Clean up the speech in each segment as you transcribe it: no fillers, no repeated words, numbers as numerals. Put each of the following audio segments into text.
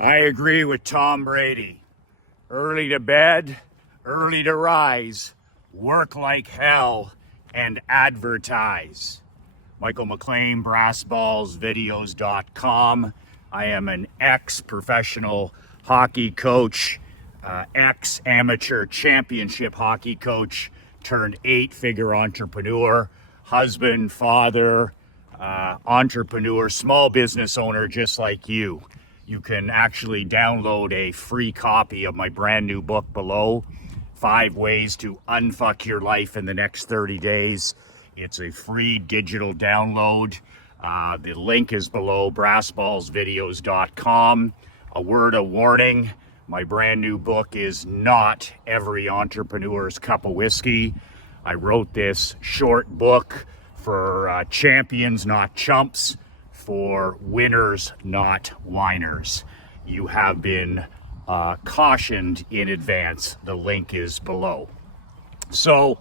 I agree with Tom Brady. Early to bed, early to rise, work like hell, and advertise. Michael McLean, brassballsvideos.com. I am an ex-professional hockey coach, ex-amateur championship hockey coach, turned 8-figure entrepreneur, husband, father, entrepreneur, small business owner just like you. You can actually download a free copy of my brand new book below, 5 Ways to Unfuck Your Life in the Next 30 Days. It's a free digital download. The link is below, brassballsvideos.com. A word of warning, my brand new book is not every entrepreneur's cup of whiskey. I wrote this short book for champions, not chumps, for winners, not whiners. You have been cautioned in advance. The link is below. So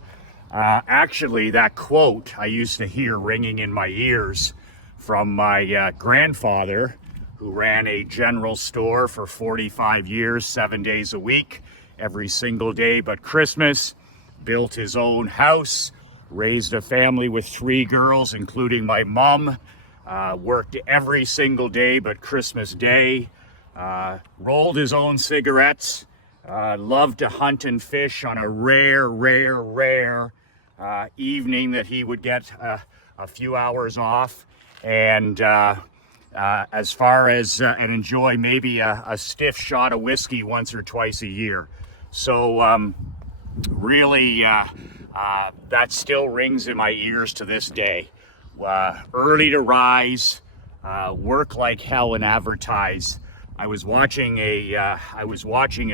actually, that quote I used to hear ringing in my ears from my grandfather, who ran a general store for 45 years, 7 days a week, every single day but Christmas, built his own house, raised a family with 3 girls, including my mom, worked every single day but Christmas Day, rolled his own cigarettes, loved to hunt and fish on a rare evening that he would get a few hours off, and as far as and enjoy maybe a stiff shot of whiskey once or twice a year. So really that still rings in my ears to this day. Early to rise, work like hell, and advertise. I was watching a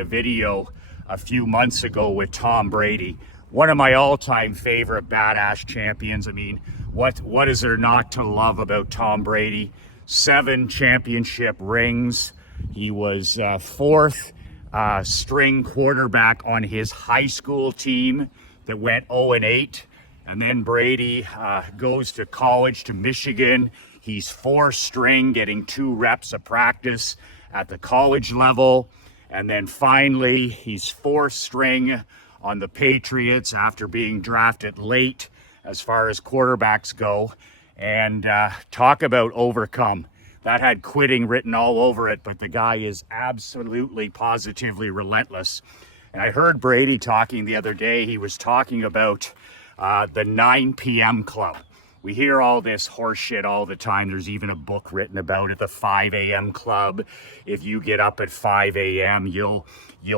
video a few months ago with Tom Brady, one of my all-time favorite badass champions. I mean, what is there not to love about Tom Brady? 7 championship rings. He was 4th string quarterback on his high school team that went 0-8. And then Brady goes to college, to Michigan. He's 4th string, getting 2 reps of practice at the college level. And then finally, he's 4th string on the Patriots after being drafted late as far as quarterbacks go. And talk about overcome. That had quitting written all over it, but the guy is absolutely, positively relentless. And I heard Brady talking the other day. He was talking about the 9 p.m. club. We hear all this horse shit all the time. There's even a book written about it, the 5 a.m. club. If you get up at 5 a.m., you'll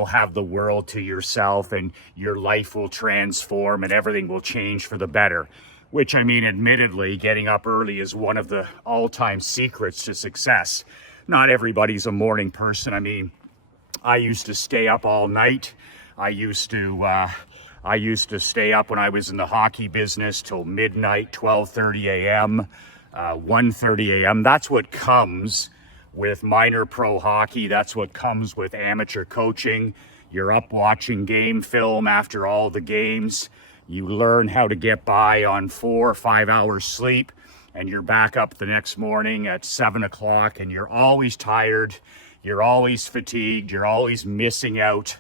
have the world to yourself, and your life will transform and everything will change for the better. Which, I mean, admittedly, getting up early is one of the all-time secrets to success. Not everybody's a morning person. I mean, I used to stay up all night. I used to stay up when I was in the hockey business till midnight, 12:30 a.m., 1:30 a.m. That's what comes with minor pro hockey. That's what comes with amateur coaching. You're up watching game film after all the games. You learn how to get by on 4 or 5 hours sleep, and you're back up the next morning at 7 o'clock, and you're always tired. You're always fatigued. You're always missing out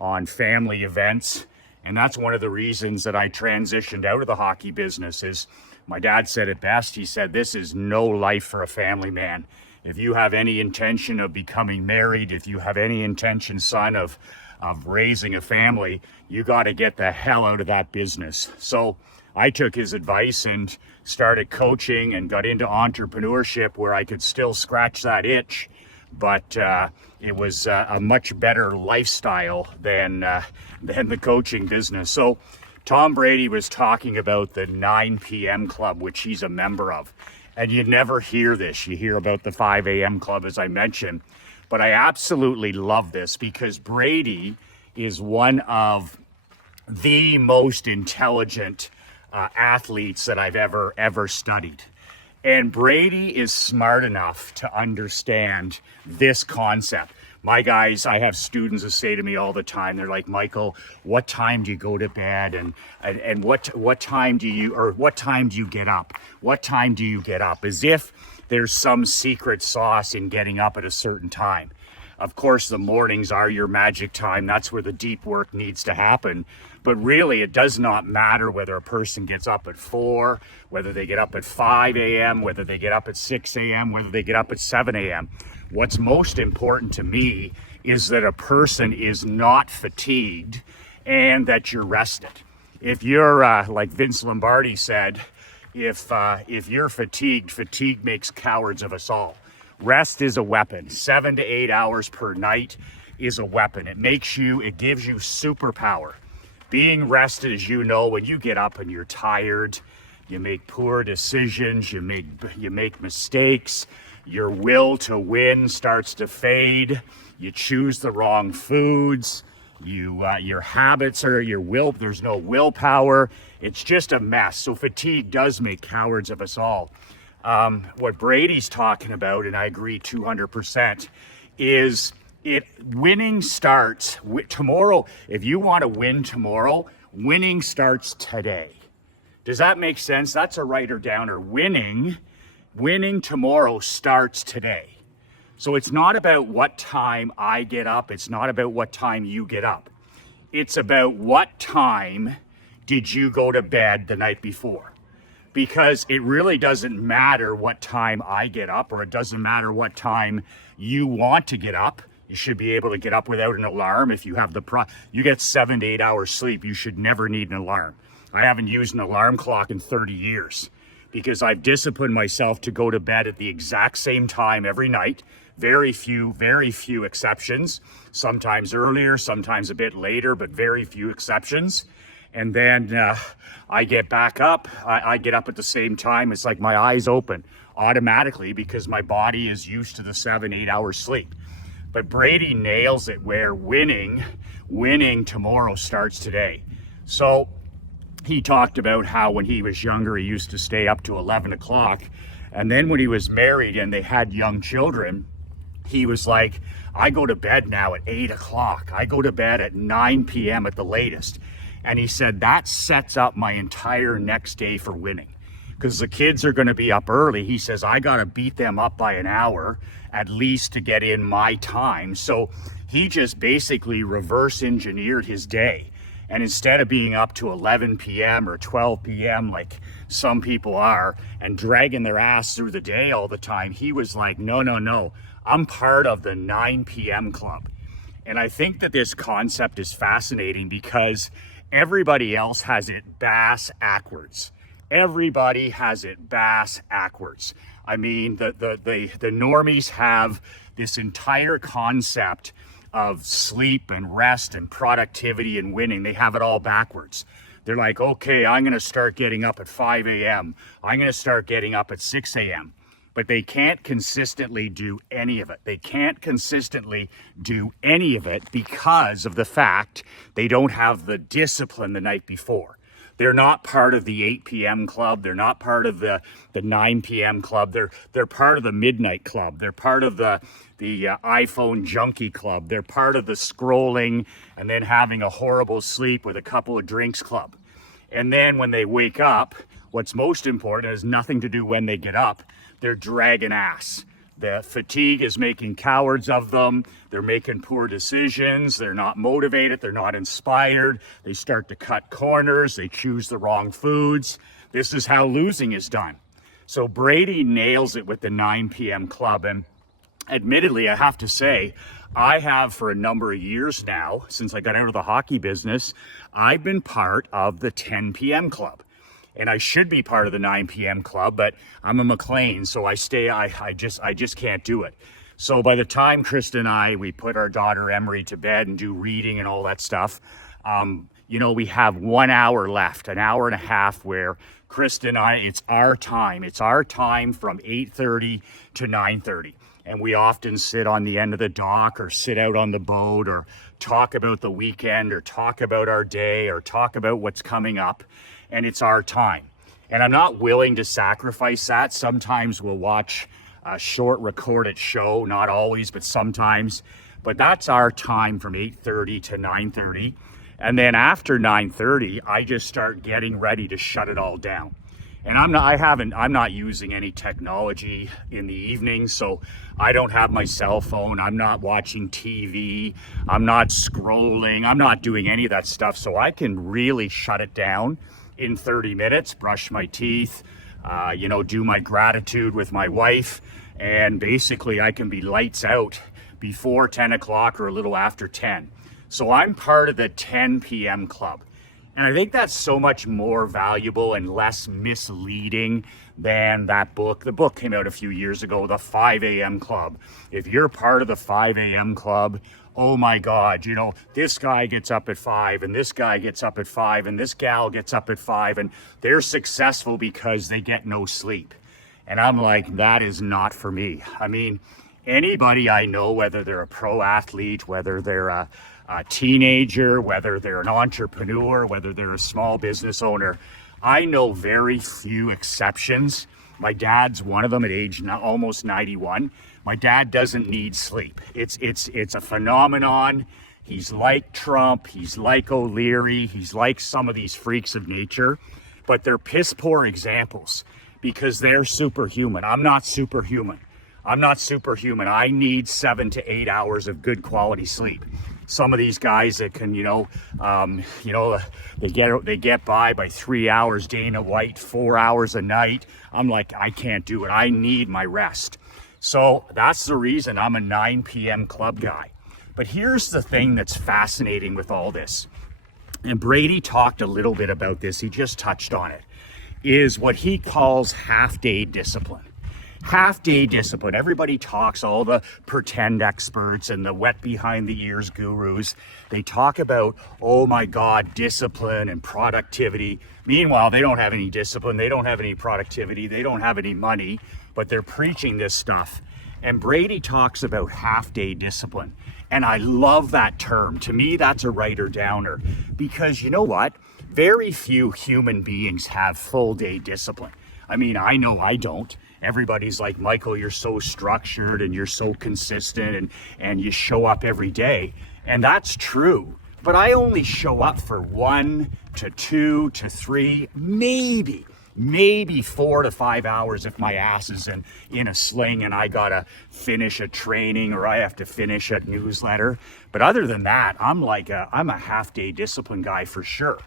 on family events. And that's one of the reasons that I transitioned out of the hockey business. Is my dad said it best. He said, this is no life for a family man. If you have any intention of becoming married, if you have any intention, son, of raising a family, you got to get the hell out of that business. So I took his advice and started coaching and got into entrepreneurship, where I could still scratch that itch, but it was a much better lifestyle than the coaching business. So Tom Brady was talking about the 9 p.m. club, which he's a member of. And you never hear this. You hear about the 5 a.m. club, as I mentioned. But I absolutely love this, because Brady is one of the most intelligent athletes that I've ever studied. And Brady is smart enough to understand this concept. My guys, I have students that say to me all the time, they're like, Michael, what time do you go to bed? And what time do you get up? What time do you get up? As if there's some secret sauce in getting up at a certain time. Of course, the mornings are your magic time. That's where the deep work needs to happen. But really, it does not matter whether a person gets up at 4, whether they get up at 5 a.m., whether they get up at 6 a.m., whether they get up at 7 a.m. What's most important to me is that a person is not fatigued and that you're rested. If you're, like Vince Lombardi said, if you're fatigued, fatigue makes cowards of us all. Rest is a weapon. 7 to 8 hours per night is a weapon. It gives you superpower. Being rested, as you know, when you get up and you're tired, you make poor decisions, you make mistakes, your will to win starts to fade, you choose the wrong foods, your habits are there's no willpower. It's just a mess. So fatigue does make cowards of us all. What Brady's talking about, and I agree 200%, is winning starts tomorrow. If you want to win tomorrow, winning starts today. Does that make sense? That's a writer downer. Winning tomorrow starts today. So it's not about what time I get up. It's not about what time you get up. It's about what time did you go to bed the night before? Because it really doesn't matter what time I get up, or it doesn't matter what time you want to get up. You should be able to get up without an alarm. If you have you get 7 to 8 hours sleep, you should never need an alarm. I haven't used an alarm clock in 30 years because I've disciplined myself to go to bed at the exact same time every night. Very few exceptions. Sometimes earlier, sometimes a bit later, but very few exceptions. And then I get back up. I get up at the same time. It's like my eyes open automatically because my body is used to the 7, 8 hours sleep. But Brady nails it where winning tomorrow starts today. So he talked about how when he was younger, he used to stay up to 11 o'clock. And then when he was married and they had young children, he was like, I go to bed now at 8 o'clock. I go to bed at 9 p.m. at the latest. And he said, that sets up my entire next day for winning. Because the kids are going to be up early. He says, I got to beat them up by an hour at least to get in my time. So he just basically reverse engineered his day. And instead of being up to 11 p.m. or 12 p.m. like some people are and dragging their ass through the day all the time, he was like, no. I'm part of the 9 p.m. club. And I think that this concept is fascinating because everybody else has it bass-ackwards. Everybody has it bass-ackwards. I mean, the normies have this entire concept of sleep and rest and productivity and winning. They have it all backwards. They're like, okay, I'm going to start getting up at 5 a.m. I'm going to start getting up at 6 a.m. But they can't consistently do any of it. They can't consistently do any of it because of the fact they don't have the discipline the night before. They're not part of the 8 p.m. club. They're not part of the 9 p.m. club. They're part of the midnight club. They're part of the iPhone junkie club. They're part of the scrolling and then having a horrible sleep with a couple of drinks club. And then when they wake up, what's most important has nothing to do when they get up. They're dragging ass. The fatigue is making cowards of them. They're making poor decisions. They're not motivated. They're not inspired. They start to cut corners. They choose the wrong foods. This is how losing is done. So Brady nails it with the 9 p.m. club. And admittedly, I have to say, I have for a number of years now, since I got out of the hockey business, I've been part of the 10 p.m. club. And I should be part of the 9 p.m. club, but I'm a McLean, so I just can't do it. So by the time Krista and I, we put our daughter Emery to bed and do reading and all that stuff, we have 1 hour left, an hour and a half where Krista and I, it's our time. It's our time from 8:30 to 9:30. And we often sit on the end of the dock or sit out on the boat or talk about the weekend or talk about our day or talk about what's coming up. And it's our time. And I'm not willing to sacrifice that. Sometimes we'll watch a short recorded show, not always, but sometimes. But that's our time from 8:30 to 9:30. And then after 9:30, I just start getting ready to shut it all down. And I'm not using any technology in the evening, so I don't have my cell phone, I'm not watching TV, I'm not scrolling, I'm not doing any of that stuff, so I can really shut it down in 30 minutes, brush my teeth, do my gratitude with my wife, and basically I can be lights out before 10 o'clock or a little after 10. So I'm part of the 10 p.m. club. And I think that's so much more valuable and less misleading than that book. The book came out a few years ago, the 5 a.m. club. If you're part of the 5 a.m. club, oh my God, this guy gets up at 5 and this guy gets up at 5 and this gal gets up at 5 and they're successful because they get no sleep. And I'm like, that is not for me. I mean, anybody I know, whether they're a pro athlete, whether they're a teenager, whether they're an entrepreneur, whether they're a small business owner, I know very few exceptions. My dad's one of them at age almost 91. My dad doesn't need sleep. It's a phenomenon. He's like Trump, he's like O'Leary, he's like some of these freaks of nature, but they're piss poor examples because they're superhuman. I'm not superhuman. I need 7 to 8 hours of good quality sleep. Some of these guys that can, they get by 3 hours, Dana White, 4 hours a night. I'm like, I can't do it. I need my rest. So that's the reason I'm a 9 p.m. club guy. But here's the thing that's fascinating with all this. And Brady talked a little bit about this. He just touched on it, is what he calls half-day discipline. Half-day discipline. Everybody talks, all the pretend experts and the wet behind the ears gurus, they talk about, oh my God, discipline and productivity. Meanwhile, they don't have any discipline, they don't have any productivity, they don't have any money, but they're preaching this stuff. And Brady talks about half-day discipline. And I love that term. To me, that's a writer downer, because you know what? Very few human beings have full-day discipline. I mean, I know I don't. Everybody's like, Michael, you're so structured and you're so consistent and you show up every day. And that's true. But I only show up for 1 to 2 to 3, maybe 4 to 5 hours if my ass is in a sling and I gotta finish a training or I have to finish a newsletter. But other than that, I'm a half-day discipline guy for sure.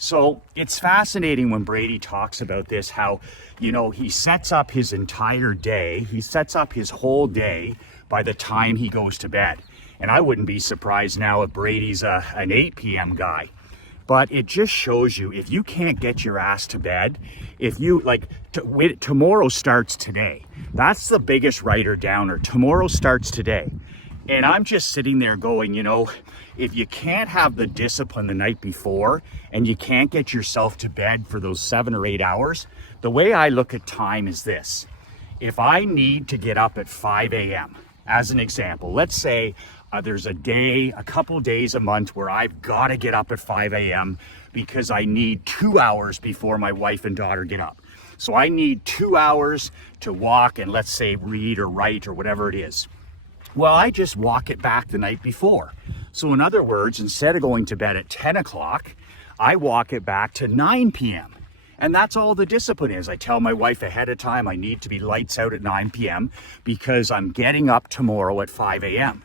So it's fascinating when Brady talks about this, how, he sets up his entire day, he sets up his whole day by the time he goes to bed. And I wouldn't be surprised now if Brady's an 8 p.m. guy. But it just shows you, if you can't get your ass to bed, if you tomorrow starts today. That's the biggest writer downer. Tomorrow starts today. And I'm just sitting there going, if you can't have the discipline the night before and you can't get yourself to bed for those 7 or 8 hours, the way I look at time is this. If I need to get up at 5 a.m., as an example, let's say there's a couple days a month where I've got to get up at 5 a.m. because I need 2 hours before my wife and daughter get up. So I need 2 hours to walk and, let's say, read or write or whatever it is. Well, I just walk it back the night before. So in other words, instead of going to bed at 10 o'clock, I walk it back to 9 p.m. And that's all the discipline is. I tell my wife ahead of time I need to be lights out at 9 p.m. because I'm getting up tomorrow at 5 a.m.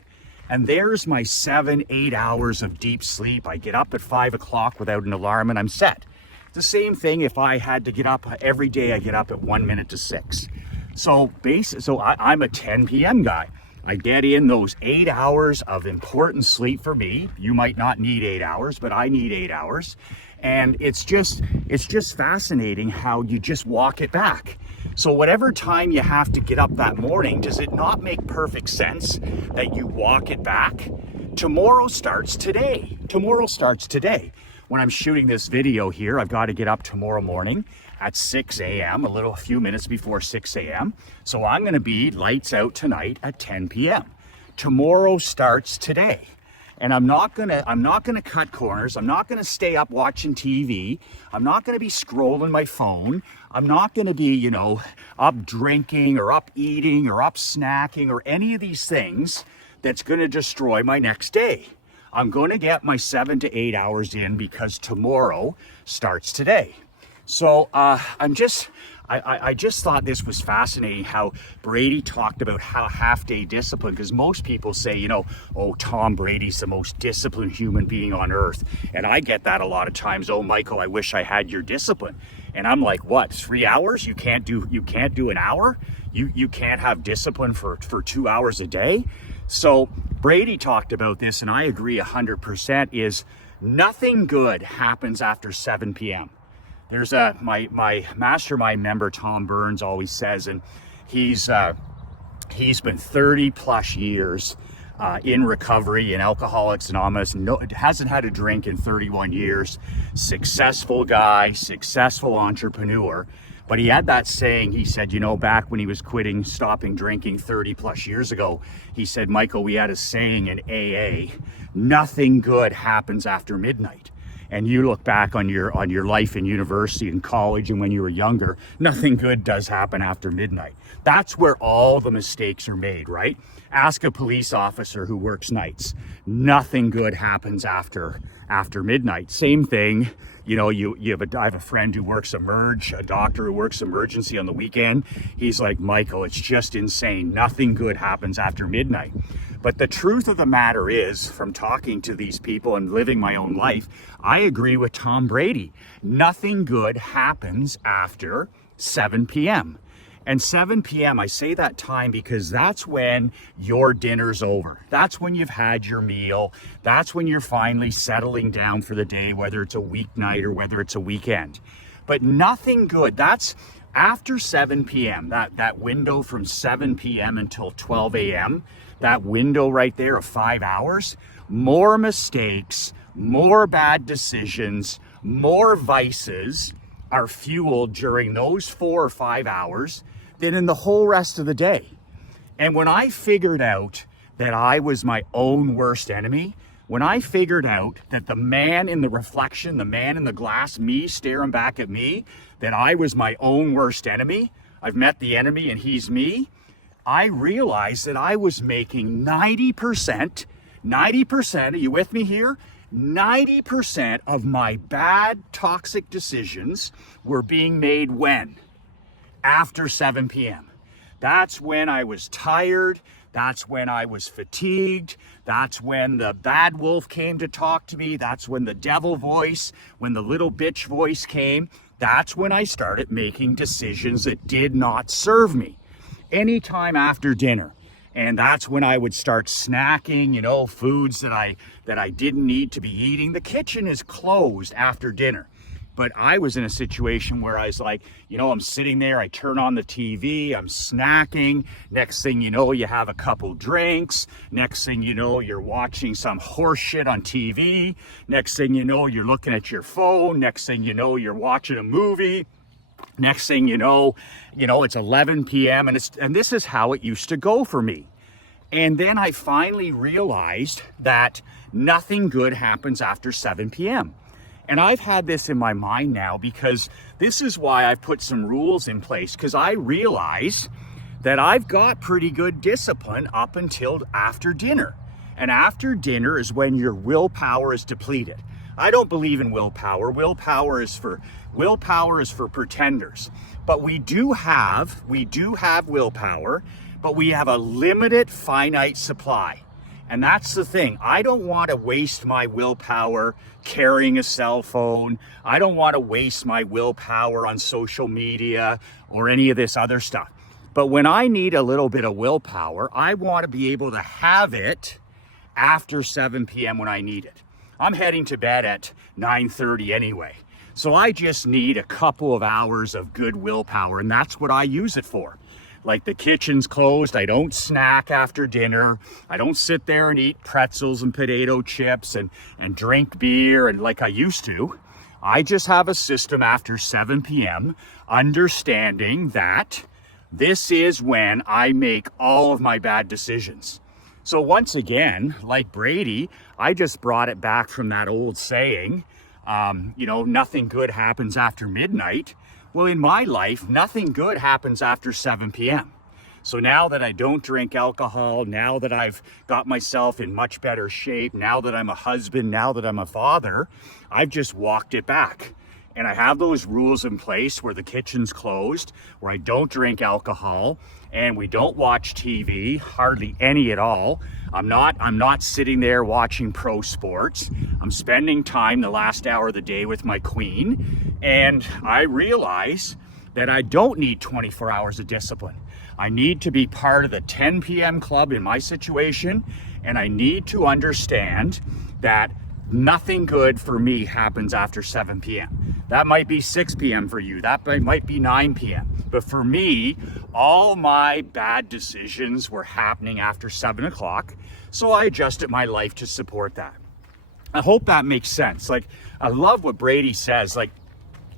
And there's my 7, 8 hours of deep sleep. I get up at 5 o'clock without an alarm and I'm set. The same thing if I had to get up every day, I get up at 1 minute to 6. So I'm a 10 p.m. guy. I get in those 8 hours of important sleep for me. You might not need 8 hours, but I need 8 hours. And it's just fascinating how you just walk it back. So whatever time you have to get up that morning, does it not make perfect sense that you walk it back? Tomorrow starts today. Tomorrow starts today. When I'm shooting this video here, I've got to get up tomorrow morning at 6 a.m., a few minutes before 6 a.m. So I'm going to be lights out tonight at 10 p.m. Tomorrow starts today. And I'm not gonna cut corners. I'm not gonna stay up watching TV. I'm not gonna be scrolling my phone. I'm not gonna be, up drinking or up eating or up snacking or any of these things that's gonna destroy my next day. I'm gonna get my 7 to 8 hours in because tomorrow starts today. So I just thought this was fascinating how Brady talked about how half-day discipline, because most people say, oh, Tom Brady's the most disciplined human being on earth. And I get that a lot of times. Oh, Michael, I wish I had your discipline. And I'm like, what, 3 hours? You can't do an hour? You can't have discipline for 2 hours a day? So Brady talked about this, and I agree 100%, is nothing good happens after 7 p.m. There's my mastermind member, Tom Burns, always says, and he's been 30 plus years in recovery in Alcoholics Anonymous. Hasn't had a drink in 31 years. Successful guy, successful entrepreneur. But he had that saying, he said, back when he was stopping drinking 30 plus years ago, he said, Michael, we had a saying in AA, nothing good happens after midnight. And you look back on your life in university and college and when you were younger, nothing good does happen after midnight. That's where all the mistakes are made, right? Ask a police officer who works nights. Nothing good happens after midnight. Same thing. I have a friend who works a doctor who works emergency on the weekend. He's like, Michael, it's just insane. Nothing good happens after midnight. But the truth of the matter is, from talking to these people and living my own life, I agree with Tom Brady. Nothing good happens after 7 p.m. And 7 p.m., I say that time because that's when your dinner's over. That's when you've had your meal. That's when you're finally settling down for the day, whether it's a weeknight or whether it's a weekend. But nothing good. That's after 7 p.m., that window from 7 p.m. until 12 a.m., that window right there of 5 hours, more mistakes, more bad decisions, more vices are fueled during those 4 or 5 hours than in the whole rest of the day. And when I figured out that I was my own worst enemy, when I figured out that the man in the reflection, the man in the glass, me staring back at me, that I was my own worst enemy, I've met the enemy and he's me, I realized that I was making 90%, are you with me here? 90% of my bad, toxic decisions were being made when? After 7 p.m. That's when I was tired. That's when I was fatigued. That's when the bad wolf came to talk to me. That's when the devil voice, when the little bitch voice came. That's when I started making decisions that did not serve me. Anytime after dinner. And that's when I would start snacking, foods that I didn't need to be eating. The kitchen is closed after dinner. But I was in a situation where I was like, I'm sitting there, I turn on the TV, I'm snacking. Next thing you know, you have a couple drinks. Next thing you know, you're watching some horse shit on TV. Next thing you know, you're looking at your phone. Next thing you know, you're watching a movie. Next thing you know, it's 11 p.m. and this is how it used to go for me. And then I finally realized that nothing good happens after 7 p.m. And I've had this in my mind now because this is why I've put some rules in place, because I realize that I've got pretty good discipline up until after dinner. And after dinner is when your willpower is depleted. I don't believe in willpower. Willpower is for pretenders. But we do have willpower, but we have a limited, finite supply. And that's the thing. I don't want to waste my willpower carrying a cell phone. I don't want to waste my willpower on social media or any of this other stuff. But when I need a little bit of willpower, I want to be able to have it after 7 p.m. when I need it. I'm heading to bed at 9:30 anyway. So I just need a couple of hours of good willpower, and that's what I use it for. Like the kitchen's closed, I don't snack after dinner. I don't sit there and eat pretzels and potato chips and drink beer and like I used to. I just have a system after 7 p.m. understanding that this is when I make all of my bad decisions. So once again, like Brady, I just brought it back from that old saying, nothing good happens after midnight. Well, in my life, nothing good happens after 7 p.m. So now that I don't drink alcohol, now that I've got myself in much better shape, now that I'm a husband, now that I'm a father, I've just walked it back. And I have those rules in place where the kitchen's closed, where I don't drink alcohol, and we don't watch TV, hardly any at all. I'm not sitting there watching pro sports. I'm spending time the last hour of the day with my queen, and I realize that I don't need 24 hours of discipline. I need to be part of the 10 p.m. club in my situation, and I need to understand that nothing good for me happens after 7 p.m. That might be 6 p.m. for you. That might be 9 p.m. But for me, all my bad decisions were happening after 7 o'clock. So I adjusted my life to support that. I hope that makes sense. Like, I love what Brady says, like,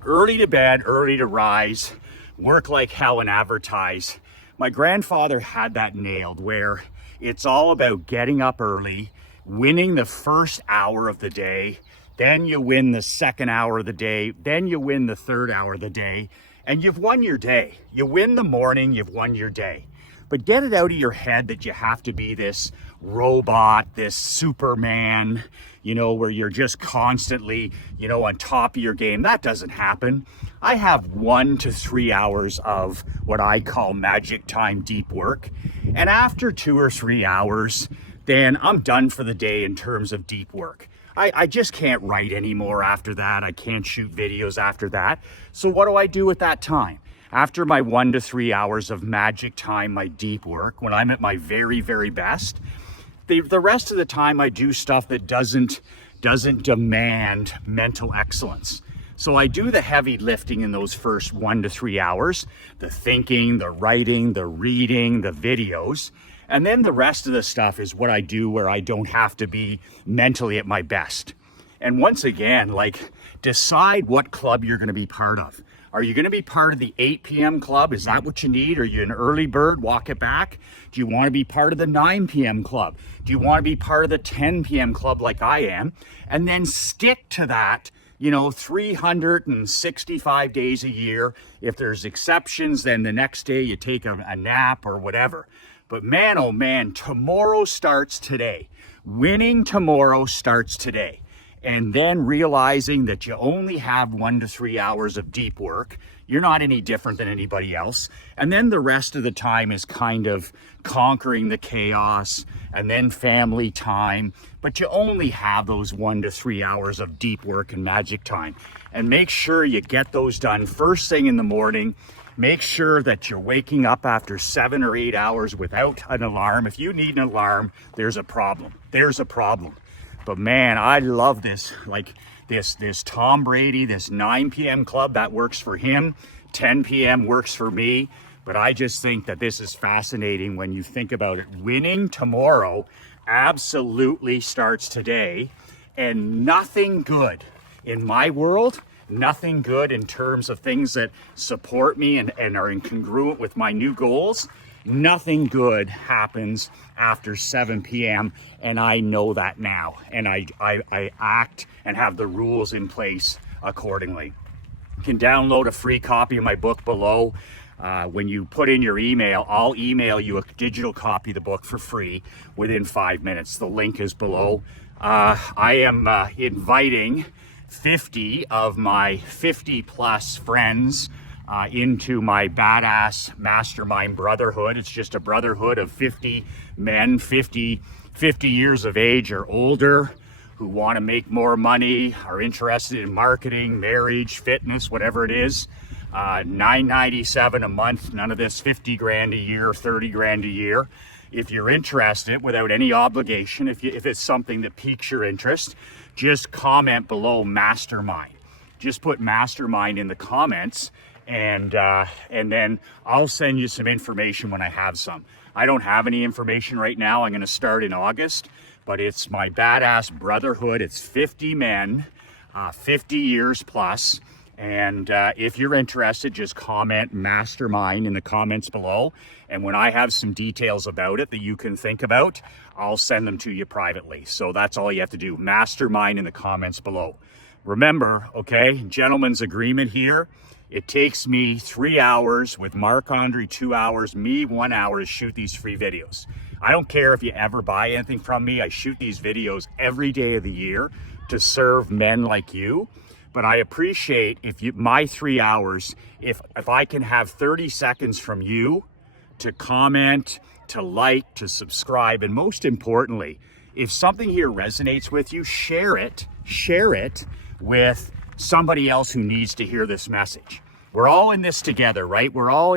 early to bed, early to rise, work like hell and advertise. My grandfather had that nailed, where it's all about getting up early, winning the first hour of the day, then you win the second hour of the day, then you win the third hour of the day, and you've won your day. You win the morning, you've won your day. But get it out of your head that you have to be this robot, this Superman, where you're just constantly, on top of your game. That doesn't happen. I have 1 to 3 hours of what I call magic time deep work. And after 2 or 3 hours, then I'm done for the day in terms of deep work. I just can't write anymore after that. I can't shoot videos after that. So what do I do at that time? After my 1 to 3 hours of magic time, my deep work, when I'm at my very, very best, the rest of the time I do stuff that doesn't demand mental excellence. So I do the heavy lifting in those first 1 to 3 hours, the thinking, the writing, the reading, the videos. And then the rest of the stuff is what I do where I don't have to be mentally at my best. And once again, like, decide what club you're going to be part of. Are you going to be part of the 8 p.m. club? Is that what you need? Are you an early bird? Walk it back. Do you want to be part of the 9 p.m. club? Do you want to be part of the 10 p.m. club like I am? And then stick to that, 365 days a year. If there's exceptions, then the next day you take a nap or whatever. But man, oh man, tomorrow starts today. Winning tomorrow starts today. And then realizing that you only have 1 to 3 hours of deep work. You're not any different than anybody else. And then the rest of the time is kind of conquering the chaos and then family time. But you only have those 1 to 3 hours of deep work and magic time. And make sure you get those done first thing in the morning. Make sure that you're waking up after 7 or 8 hours without an alarm. If you need an alarm, there's a problem. There's a problem. But man, I love this. Like this Tom Brady, this 9 p.m. club, that works for him. 10 p.m. works for me. But I just think that this is fascinating when you think about it. Winning tomorrow absolutely starts today. And nothing good in my world, nothing good in terms of things that support me and are incongruent with my new goals. Nothing good happens after 7 p.m. and I know that now. And I act and have the rules in place accordingly. You can download a free copy of my book below. When you put in your email, I'll email you a digital copy of the book for free within 5 minutes. The link is below. I am inviting 50 of my 50 plus friends into my badass mastermind brotherhood. It's just a brotherhood of 50 men, 50 years of age or older, who want to make more money, are interested in marketing, marriage, fitness, whatever it is. $9.97 a month, none of this 50 grand a year, 30 grand a year. If you're interested, without any obligation, if it's something that piques your interest, just comment below mastermind. Just put mastermind in the comments, and then I'll send you some information when I have some. I don't have any information right now. I'm going to start in August, but it's my badass brotherhood. It's 50 men, 50 years plus. And if you're interested, just comment mastermind in the comments below. And when I have some details about it that you can think about, I'll send them to you privately. So that's all you have to do. Mastermind in the comments below. Remember, okay, gentleman's agreement here. It takes me 3 hours with Mark Andre, 2 hours, me 1 hour to shoot these free videos. I don't care if you ever buy anything from me. I shoot these videos every day of the year to serve men like you. but I appreciate if you, my 3 hours, if I can have 30 seconds from you to comment, to like, to subscribe, and most importantly, if something here resonates with you, share it with somebody else who needs to hear this message. We're all in this together, right? We're all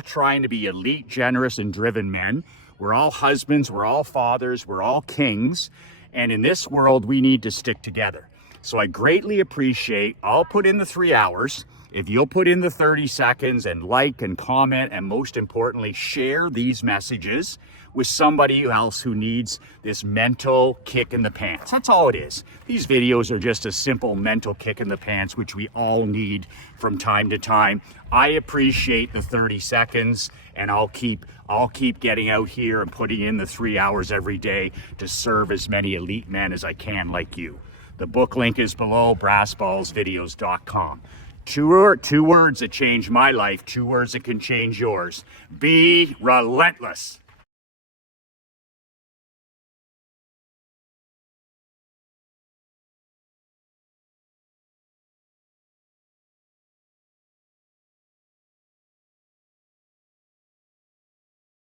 trying to be elite, generous, and driven men. We're all husbands, we're all fathers, we're all kings. And in this world, we need to stick together. So I greatly appreciate, I'll put in the 3 hours. If you'll put in the 30 seconds and like and comment, and most importantly, share these messages with somebody else who needs this mental kick in the pants. That's all it is. These videos are just a simple mental kick in the pants, which we all need from time to time. I appreciate the 30 seconds, and I'll keep getting out here and putting in the 3 hours every day to serve as many elite men as I can like you. The book link is below, brassballsvideos.com. Two words that changed my life, 2 words that can change yours. Be relentless.